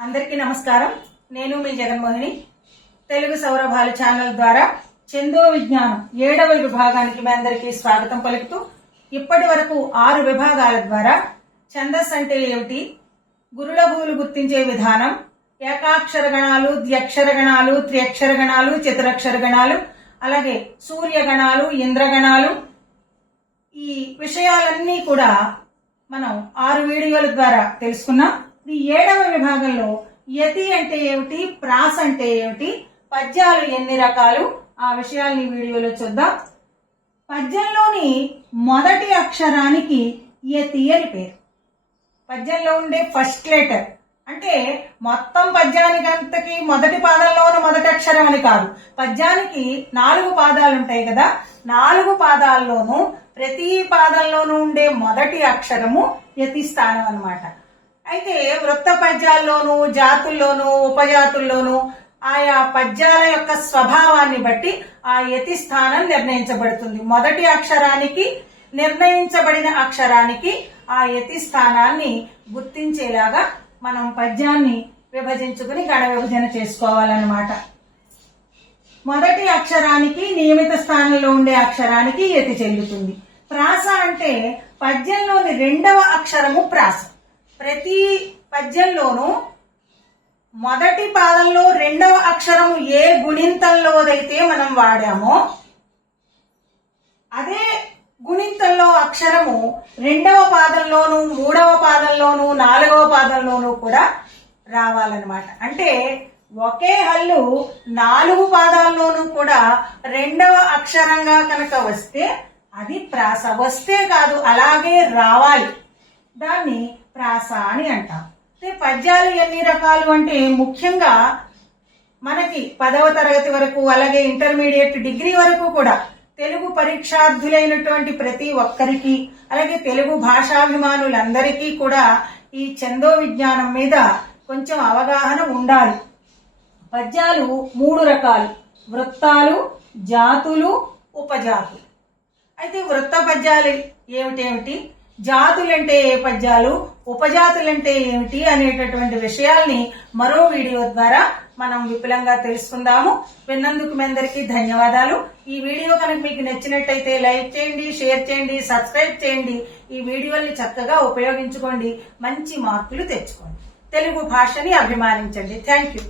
అందరికీ నమస్కారం. నేను మీ జగన్మోహిని. తెలుగు సౌరభాలు ఛానల్ ద్వారా చందో విజ్ఞానం ఏడవ విభాగానికి మీ అందరికీ స్వాగతం పలుకుతూ ఇప్పటి వరకు ఆరు విభాగాల ద్వారా ఛందస్ అంటే ఏమిటి? గురులభూలు గుర్తించే విధానం ఏకాక్షర గణాలు ద్వ్యక్షర గణాలు త్రియక్షర గణాలు చతురక్షర గణాలు అలాగే సూర్యగణాలు ఇంద్రగణాలు. ఈ విషయాలన్నీ కూడా మనం ఆరు వీడియోల ద్వారా తెలుసుకున్నాం. ఈ ఏడవ విభాగంలో యతి అంటే ఏమిటి? ప్రాస అంటే ఏమిటి? పద్యాలు ఎన్ని రకాలు? ఆ విషయాల్ని ఈ వీడియోలో చూద్దాం. పద్యంలోని మొదటి అక్షరానికి యతి అని పేరు. పద్యంలో ఉండే ఫస్ట్ లెటర్. అంటే మొత్తం పద్యానికి అంతకి మొదటి ఉన్న మొదటి అక్షరం అని కాదు. పద్యానికి నాలుగు పాదాలు ఉంటాయి కదా. నాలుగు పాదాల్లోనూ ప్రతి పాదంలోనూ ఉండే మొదటి అక్షరము యతి స్థానం అన్నమాట. అయితే వృత్త పద్యాల్లోనూ జాతుల్లోనూ ఉపజాతుల్లోనూ ఆయా పద్యాల యొక్క స్వభావాన్ని బట్టి ఆ యతి స్థానం నిర్ణయించబడుతుంది. మొదటి అక్షరానికి నిర్ణయించబడిన అక్షరానికి ఆ యతి స్థానాన్ని గుర్తించేలాగా మనం పద్యాన్ని విభజించుకుని గణ విభజన చేసుకోవాలన్నమాట. మొదటి అక్షరానికి నియమిత స్థానంలో ఉండే అక్షరానికి యతి చెల్లుతుంది. ప్రాస అంటే పద్యంలోని రెండవ అక్షరము ప్రాస. ప్రతి పద్యంలోనూ మొదటి పాదంలో రెండవ అక్షరము ఏ గుణింతంలోదైతే మనం వాడామో అదే గుణింతంలో అక్షరము రెండవ పాదంలోను మూడవ పాదంలోను నాలుగవ పాదంలోను కూడా రావాలన్నమాట. అంటే ఒకే హల్లు నాలుగు పాదాల్లోనూ కూడా రెండవ అక్షరంగా కనుక వస్తే అది ప్రాస వస్తే కాదు అలాగే రావాలి. దాన్ని ప్రాస అని అంటాం. పద్యాలు ఎన్ని రకాలు అంటే ముఖ్యంగా మనకి పదవ తరగతి వరకు అలాగే ఇంటర్మీడియట్ డిగ్రీ వరకు కూడా తెలుగు పరీక్షార్థులైనటువంటి ప్రతి ఒక్కరికి అలాగే తెలుగు భాషాభిమానులందరికీ కూడా ఈ చందో విజ్ఞానం మీద కొంచెం అవగాహన ఉండాలి. పద్యాలు మూడు రకాలు. వృత్తాలు జాతులు ఉపజాతులు. అయితే వృత్త పద్యాలు ఏమిటేమిటి? జాతులంటే ఏ పద్యాలు ఉపజాతులంటే ఏమిటి అనేటటువంటి విషయాల్ని మరో వీడియో ద్వారా మనం విపులంగా తెలుసుకుందాము. విన్నందుకు మీ అందరికీ ధన్యవాదాలు. ఈ వీడియో కనుక మీకు నచ్చినట్టయితే లైక్ చేయండి షేర్ చేయండి సబ్స్క్రైబ్ చేయండి. ఈ వీడియోని చక్కగా ఉపయోగించుకోండి మంచి మార్కులు తెచ్చుకోండి. తెలుగు భాషని అభిమానించండి. Thank you.